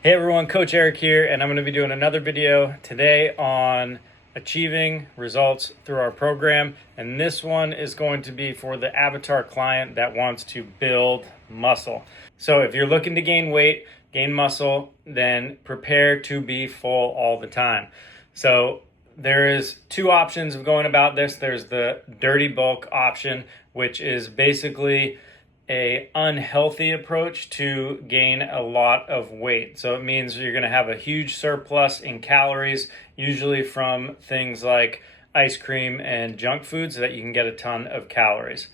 Hey everyone, Coach Eric here, and I'm going to be doing another video today on achieving results through our program. And this one is going to be for the avatar client that wants to build muscle. So if you're looking to gain weight, gain muscle, then prepare to be full all the time. So there is two options of going about this. There's the dirty bulk option, which is basically a unhealthy approach to gain a lot of weight. So it means you're going to have a huge surplus in calories, usually from things like ice cream and junk foods, so that you can get a ton of calories.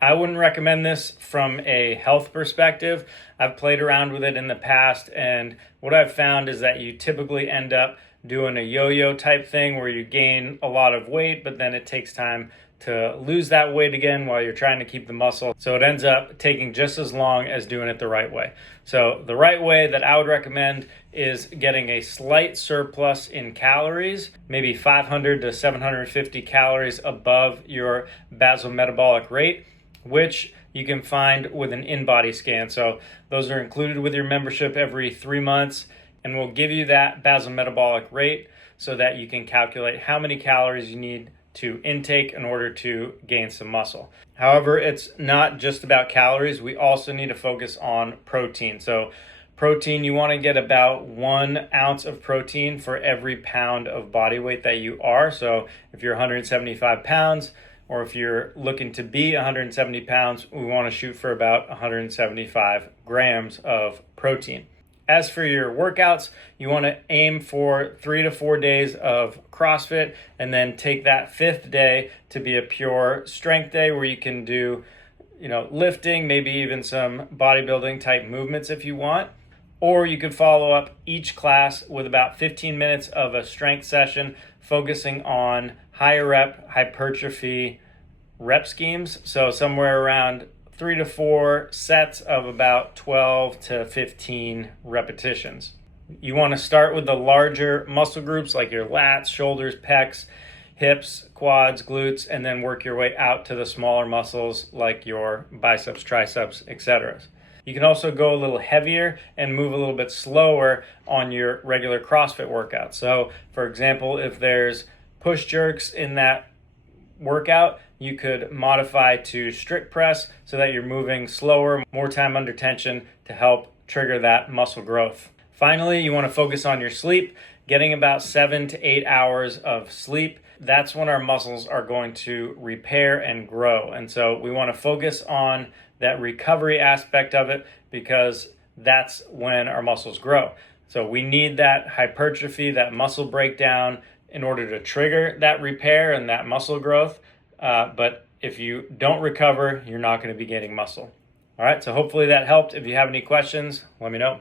I wouldn't recommend this from a health perspective. I've played around with it in the past, and what I've found is that you typically end up doing a yo-yo type thing where you gain a lot of weight, but then it takes time to lose that weight again while you're trying to keep the muscle. So it ends up taking just as long as doing it the right way. So the right way that I would recommend is getting a slight surplus in calories, maybe 500 to 750 calories above your basal metabolic rate, which you can find with an in-body scan. So those are included with your membership every 3 months, and we'll give you that basal metabolic rate so that you can calculate how many calories you need to intake in order to gain some muscle. However, it's not just about calories. We also need to focus on protein. So protein, you want to get about 1 ounce of protein for every pound of body weight that you are. So if you're 175 pounds, or if you're looking to be 170 pounds, we want to shoot for about 175 grams of protein. As for your workouts, you want to aim for 3 to 4 days of CrossFit, and then take that 5th day to be a pure strength day where you can do, lifting, maybe even some bodybuilding type movements if you want. Or you could follow up each class with about 15 minutes of a strength session focusing on higher rep hypertrophy rep schemes. So somewhere around 3 to 4 sets of about 12 to 15 repetitions. You want to start with the larger muscle groups like your lats, shoulders, pecs, hips, quads, glutes, and then work your way out to the smaller muscles like your biceps, triceps, etc. You can also go a little heavier and move a little bit slower on your regular CrossFit workout. So, for example, if there's push jerks in that workout, you could modify to strict press so that you're moving slower, more time under tension to help trigger that muscle growth. Finally, you want to focus on your sleep, getting about 7 to 8 hours of sleep. That's when our muscles are going to repair and grow. And so we want to focus on that recovery aspect of it, because that's when our muscles grow. So we need that hypertrophy, that muscle breakdown, in order to trigger that repair and that muscle growth. But if you don't recover, you're not going to be gaining muscle. All right, so hopefully that helped. If you have any questions, let me know.